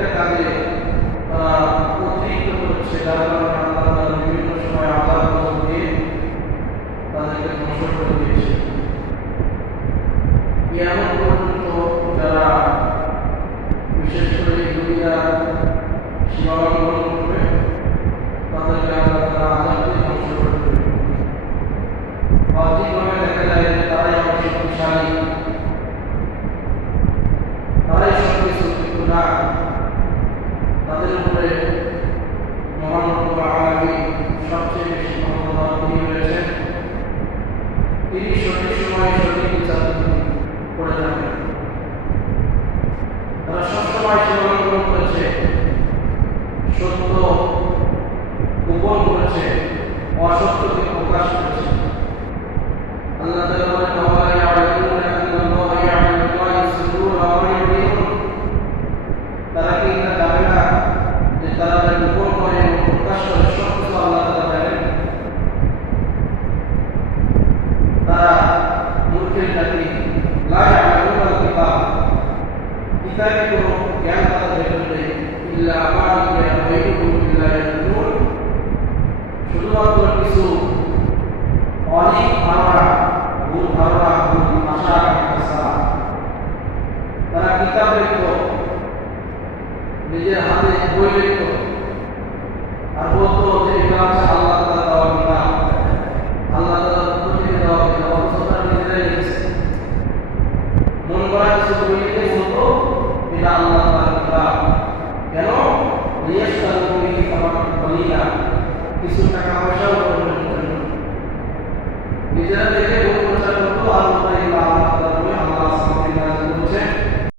প্রত্যেকটা কাজে অতিরিক্ত করছে, যার কারণে আল্লাহ তাআলা বিভিন্ন সময় আযাব দিয়ে তাদেরকে ধ্বংস করে দিয়েছে। কিয়ামত পর্যন্ত যারা বিশেষ করে ইহুদিরা সীমালঙ্ঘন করবে তাদেরকে আল্লাহ তাআলা আযাব দিয়ে ধ্বংস করে দেবে। বাহ্যিকভাবে দেখা যায় যে তারাই আমার শক্তিশালী, তারাই সবকিছু, কিন্তু না, তাদের উপরে মহান রব্বুল আলামিন সবচেয়ে বেশি ক্ষমতাবান তিনি রয়েছেন। তিনি সঠিক সময়ে সঠিক বিচার করে থাকেন। তারা সবসময় সীমালঙ্ঘন করেছে, সত্য গোপন করেছে, অসত্যকে প্রকাশ করেছে। আল্লাহ তাআলা বলেন, ওয়া ইয়া'লামুনা আন্নাল্লাহা ইয়া'লামু মা ইউসিররুনা ওয়া মা ইউ'লিনুন। তারা কি এটা জানে না যে তারা যা গোপন করে এবং প্রকাশ করে সব কিছু আল্লাহ তাআলা জানেন? তারা মূর্খের জাতি, লা ইয়া'লামুনাল কিতাব, কিতাবের কোনো জ্ঞান তাদের ভেতরে নেই, ইল্লা মা ইয়া'লামুহু ইল্লা ইয়া'লামুন। শুধুমাত্র কিছু অনেক ধারণা, ভুল ধারণা, ভুল আশা আকাঙ্ক্ষা। তারা কিতাব লিখত, নিজের হাতে বই লিখত, আর বলতো যে এটা হচ্ছে আল্লাহ তাআলা দেওয়া কিতাব, আল্লাহ তাআলার পক্ষ থেকে দেওয়া কিতাব, অথচ তারা নিজেরাই লিখেছে। মন করা কিছু বই লিখে বলতো এটা আল্লাহ তাআলার কিতাব। কেন? লিয়াশতারু বিহি সামানান কলিলা, কিছু টাকা পয়সাও